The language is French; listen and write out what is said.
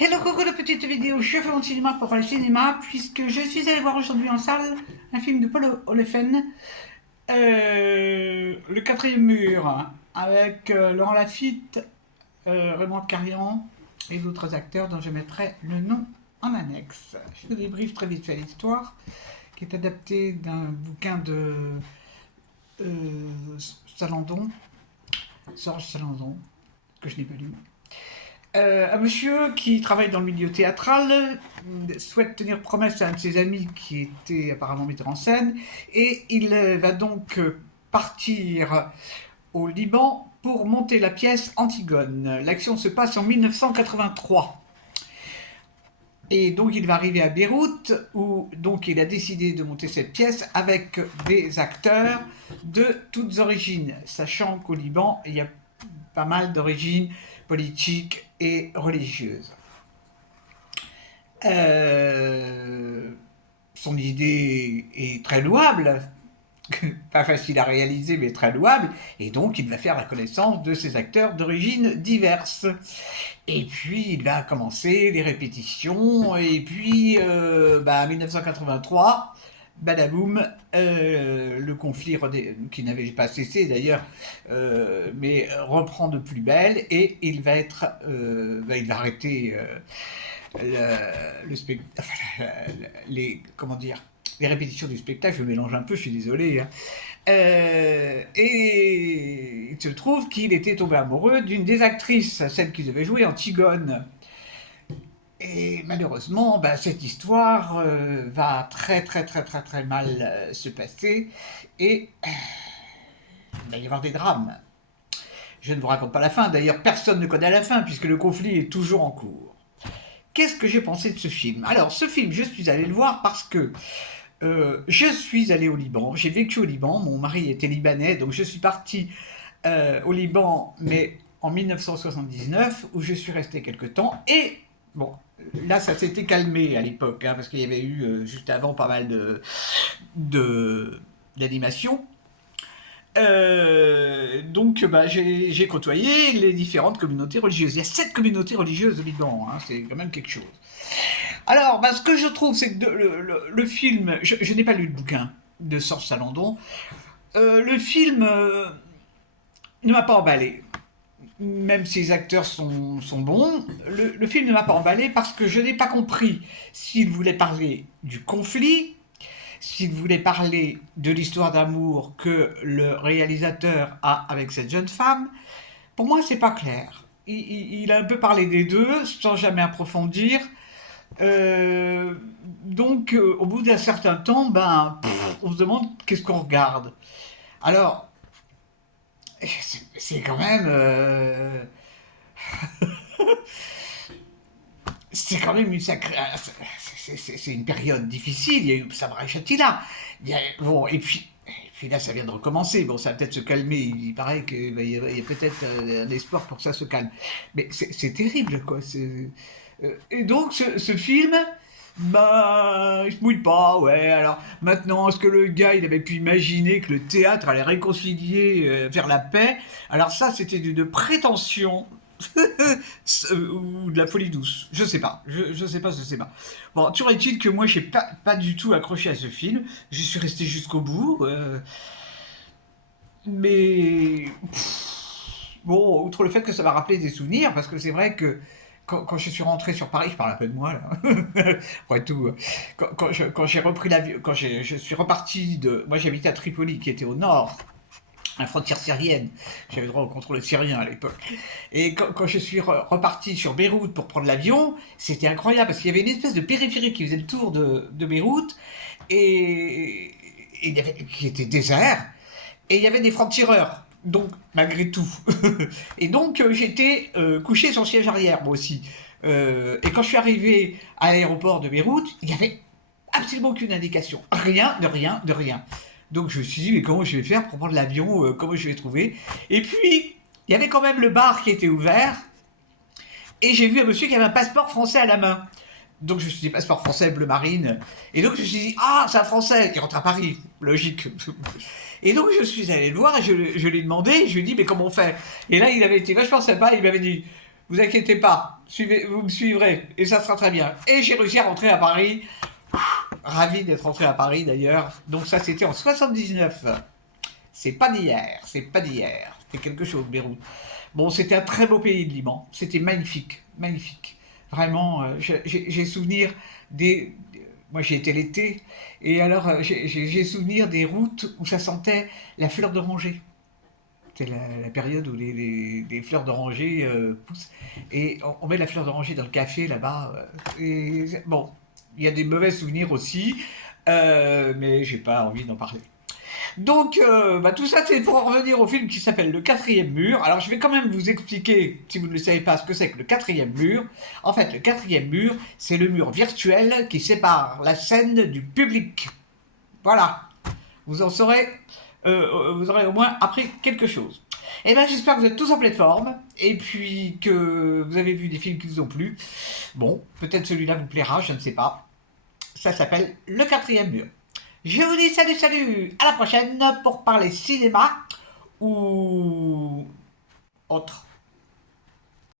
Hello coucou de petite vidéo, je fais mon cinéma pour parler cinéma puisque je suis allé voir aujourd'hui en salle un film de Paul Olefen, Le quatrième mur, avec Laurent Lafitte, Raymond Carrion et d'autres acteurs dont je mettrai le nom en annexe. Je vous débriefe très vite fait l'histoire qui est adaptée d'un bouquin de Salandon, Serge Salandon, que je n'ai pas lu. Un monsieur qui travaille dans le milieu théâtral souhaite tenir promesse à un de ses amis qui était apparemment metteur en scène et il va donc partir au Liban pour monter la pièce Antigone. L'action se passe en 1983. Et donc il va arriver à Beyrouth où donc il a décidé de monter cette pièce avec des acteurs de toutes origines, sachant qu'au Liban il y a pas mal d'origines politiques et religieuses. Son idée est très louable, pas facile à réaliser mais très louable, et donc il va faire la connaissance de ces acteurs d'origines diverses. Et puis il va commencer les répétitions, et puis en 1983, badaboum, le conflit qui n'avait pas cessé d'ailleurs, mais reprend de plus belle, et il va arrêter le spectacle, les répétitions du spectacle. Je mélange un peu, je suis désolé. Hein. Et il se trouve qu'il était tombé amoureux d'une des actrices, celle qui devait jouer Antigone. Et malheureusement, cette histoire va très mal se passer, et il va y avoir des drames. Je ne vous raconte pas la fin, d'ailleurs personne ne connaît la fin puisque le conflit est toujours en cours. Qu'est-ce que j'ai pensé de ce film? Alors ce film, je suis allé le voir parce que je suis allé au Liban, j'ai vécu au Liban, mon mari était libanais, donc je suis parti au Liban, mais en 1979, où je suis resté quelque temps, et bon, là ça s'était calmé à l'époque, hein, parce qu'il y avait eu juste avant pas mal d'animations. Donc j'ai côtoyé les différentes communautés religieuses. Il y a 7 communautés religieuses au Liban, hein, c'est quand même quelque chose. Alors, ce que je trouve, c'est que le film, je n'ai pas lu le bouquin de Serge Salandon, le film ne m'a pas emballé. Même si les acteurs sont bons, le film ne m'a pas emballé parce que je n'ai pas compris s'il voulait parler du conflit, s'il voulait parler de l'histoire d'amour que le réalisateur a avec cette jeune femme. Pour moi, c'est pas clair. Il a un peu parlé des deux sans jamais approfondir. Donc, au bout d'un certain temps, on se demande qu'est-ce qu'on regarde. Alors, c'est quand même, c'est quand même une sacrée, c'est une période difficile. Il y a eu Sabra et Chatila. Bon, et puis là, ça vient de recommencer. Bon, ça va peut-être se calmer. Il paraît qu'il y a peut-être un espoir pour que ça se calme. Mais c'est terrible, quoi. Et donc, ce film, il se mouille pas, ouais. Alors, maintenant, est-ce que le gars, il avait pu imaginer que le théâtre allait réconcilier, faire la paix? Alors ça, c'était de prétention. Ou de la folie douce, je sais pas, je sais pas, je sais pas. Bon, toujours est-il que moi j'ai pas du tout accroché à ce film, je suis resté jusqu'au bout, mais bon, outre le fait que ça m'a rappelé des souvenirs, parce que c'est vrai que quand je suis rentré sur Paris, je parle un peu de moi là, après tout, quand j'ai repris l'avion, je suis reparti moi j'habitais à Tripoli qui était au nord, à la frontière syrienne. J'avais droit au contrôle syrien à l'époque. Et quand je suis reparti sur Beyrouth pour prendre l'avion, c'était incroyable parce qu'il y avait une espèce de périphérie qui faisait le tour de Beyrouth et qui était désert. Et il y avait des francs-tireurs. Donc, malgré tout. Et donc, j'étais couché sur le siège arrière, moi aussi. Et quand je suis arrivé à l'aéroport de Beyrouth, il n'y avait absolument aucune indication. Rien, de rien, de rien. Donc je me suis dit, mais comment je vais faire pour prendre l'avion, comment je vais trouver? Et puis, il y avait quand même le bar qui était ouvert, et j'ai vu un monsieur qui avait un passeport français à la main. Donc je me suis dit, passeport français, bleu marine. Et donc je me suis dit, ah, c'est un français, il rentre à Paris, logique. Et donc je suis allé le voir, et je lui ai demandé, je lui ai dit, mais comment on fait? Et là, il avait été vachement sympa, il m'avait dit, vous inquiétez pas, vous me suivrez, et ça sera très bien. Et j'ai réussi à rentrer à Paris, ravi d'être rentré à Paris d'ailleurs. Donc ça c'était en 79. C'est pas d'hier, c'est pas d'hier. C'était quelque chose, Beyrouth. Bon, c'était un très beau pays, le Liban. C'était magnifique, magnifique. Vraiment, j'ai souvenir moi j'ai été l'été, et alors j'ai souvenir des routes où ça sentait la fleur d'oranger. C'est la période où les fleurs d'oranger poussent. Et on met la fleur d'oranger dans le café là-bas. Bon, il y a des mauvais souvenirs aussi, mais j'ai pas envie d'en parler. Donc, tout ça, c'est pour en revenir au film qui s'appelle Le Quatrième Mur. Alors, je vais quand même vous expliquer, si vous ne le savez pas, ce que c'est que le quatrième mur. En fait, le quatrième mur, c'est le mur virtuel qui sépare la scène du public. Voilà. Vous en saurez, vous aurez au moins appris quelque chose. Eh bien, j'espère que vous êtes tous en pleine forme, et puis que vous avez vu des films qui vous ont plu. Bon, peut-être celui-là vous plaira, je ne sais pas. Ça s'appelle Le Quatrième Mur. Je vous dis salut, salut, à la prochaine pour parler cinéma ou autre.